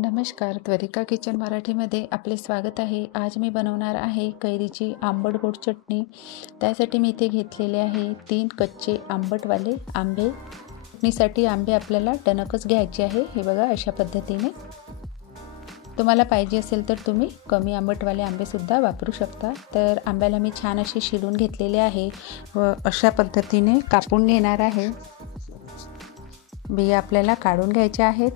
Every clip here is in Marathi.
नमस्कार, त्वरिका किचन मराठीमध्ये आपले स्वागत आहे। आज मी बनवणार आहे कैरीची आंबट गोड चटणी। त्यासाठी मी इथे घेतलेले आहे 3 कच्चे आंबटवाले आंबे। चटणीसाठी आंबे आपल्याला टणकच घ्यायचे आहे। हे बघा अशा पद्धतीने। तुम्हाला पाहिजे असेल तर तुम्ही कमी आंबटवाले आंबे सुद्धा वापरू शकता। तर आंब्याला मी छान असे शिलून घेतलेले आहे व अशा पद्धतीने कापून घेणार आहे। बिया आपल्याला काढून घ्यायचे आहेत।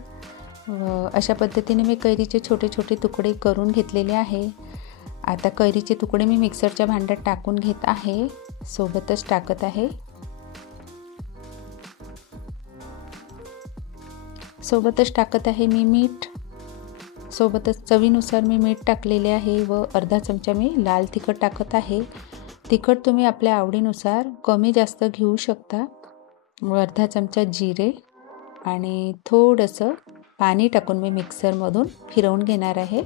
अशा पद्धतीने मी कैरीचे छोटे छोटे तुकडे करून घेतलेले आहे। आता कैरीचे तुकडे मी मिक्सरच्या भांड्यात टाकून घेत आहे, सोबतच टाकत आहे मी मीठ। सोबतच चवीनुसार मी मीठ टाकलेले आहे व अर्धा चमचा मी लाल तिखट टाकत आहे। तिखट तुम्ही आपल्या आवडीनुसार कमी जास्त घेऊ शकता। व अर्धा चमचा जिरे आणि थोडंसं पाणी टाकून मी मिक्सरमधून फिरवून घेणार आहे।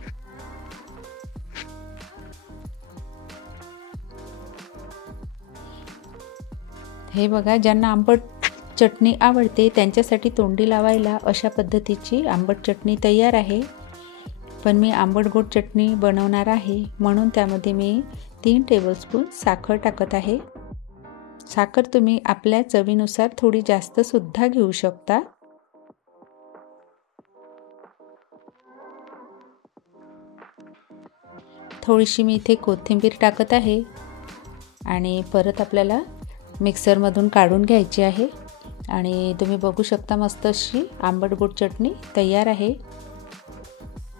हे बघा, ज्यांना आंबट चटणी आवडते त्यांच्यासाठी तोंडी लावायला अशा पद्धतीची आंबट चटणी तयार आहे। पण मी आंबट गोड चटणी बनवणार आहे म्हणून त्यामध्ये मी 3 टेबलस्पून साखर टाकत आहे। साखर तुम्ही आपल्या चवीनुसार थोडी जास्त सुद्धा घेऊ शकता। थोडीशी मी इथे कोथिंबीर टाकत आहे आणि परत आपल्याला मिक्सरमधून काढून घ्यायची आहे। आणि तुम्ही बघू शकता मस्त अशी आंबट गोड चटणी तयार आहे।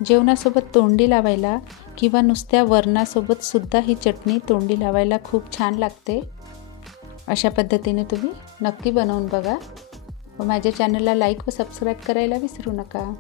जेवणासोबत तोंडी लावायला किंवा नुसत्या वरणासोबत सुद्धा ही चटणी तोंडी लावायला खूप छान लागते। अशा पद्धतीने तुम्ही नक्की बनवून बघा व माझ्या चॅनलला लाईक व सबस्क्राईब करायला विसरू नका।